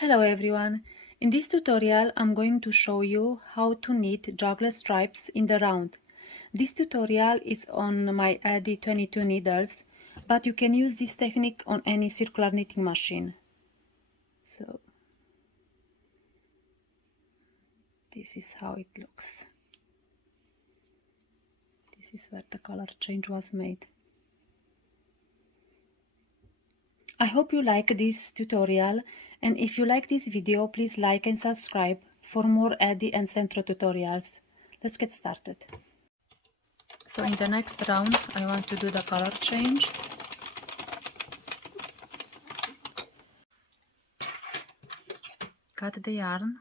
Hello everyone! In this tutorial I'm going to show you how to knit jogless stripes in the round. This tutorial is on my Addi 22 needles, but you can use this technique on any circular knitting machine. So this is how it looks. This is where the color change was made. I hope you like this tutorial, and if you like this video, please like and subscribe for more Addi and Sentro tutorials. Let's get started. So in the next round I want to do the color change. Cut the yarn,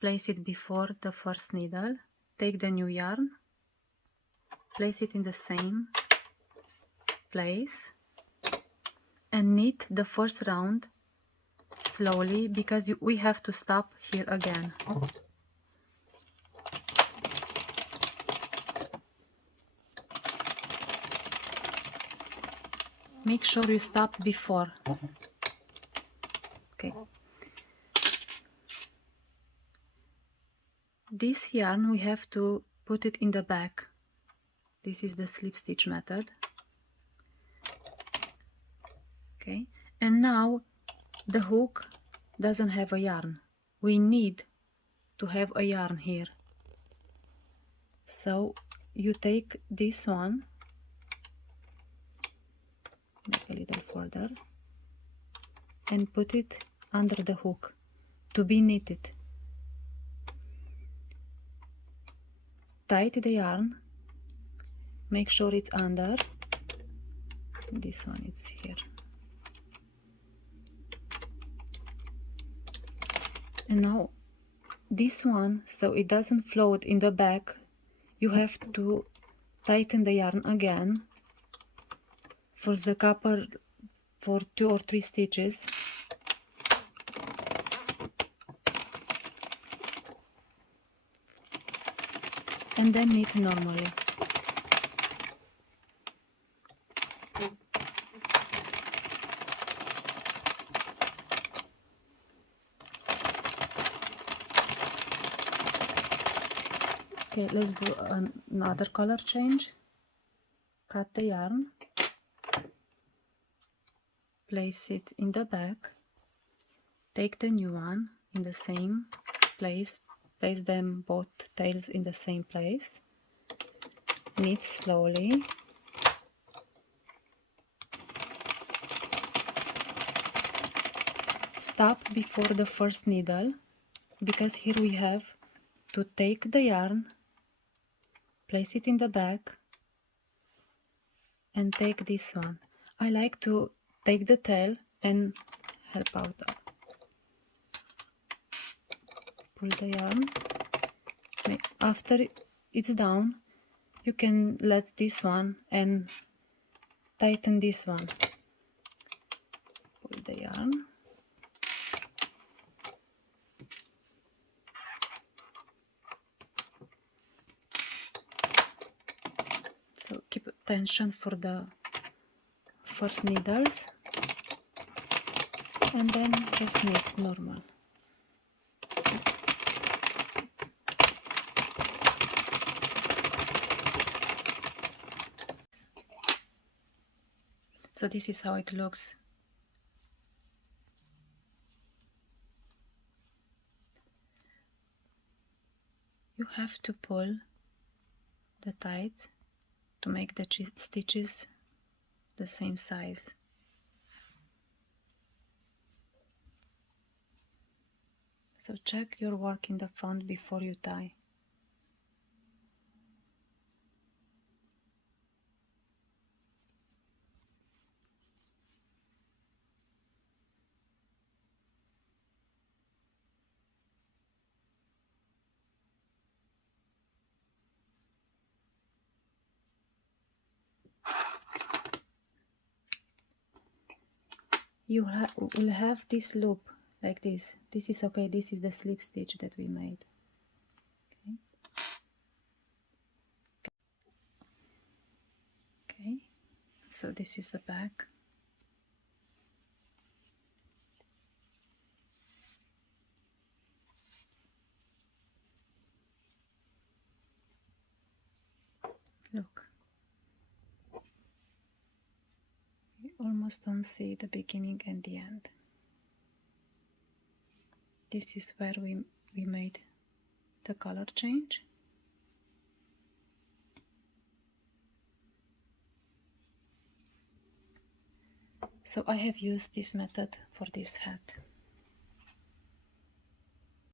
place it before the first needle, take the new yarn, place it in the same place and knit the first round slowly because we have to stop here again. Make sure you stop before. Okay. This yarn we have to put it in the back. This is the slip stitch method. Okay, and now the hook doesn't have a yarn. We need to have a yarn here. So you take this one, make a little further, and put it under the hook to be knitted. Tight the yarn, make sure it's under. This one is here. And now this one, so it doesn't float in the back, you have to tighten the yarn again. First the copper for 2 or 3 stitches. And then knit normally. Okay, let's do another color change. Cut the yarn, place it in the back, take the new one in the same place, place them both tails in the same place, knit slowly, stop before the first needle, because here we have to take the yarn, place it in the back, and take this one. I like to take the tail and help out. Pull the yarn. After it's down, you can let this one and tighten this one. Pull the yarn. So keep tension for the first needles and then just knit normal. So this is how it looks. You have to pull the tights to make the stitches the same size. So check your work in the front before you tie. You will have this loop like this. This is okay, this is the slip stitch that we made. Okay. Okay, so this is the back. Look, you almost don't see the beginning and the end. This is where we made the color change. So I have used this method for this hat.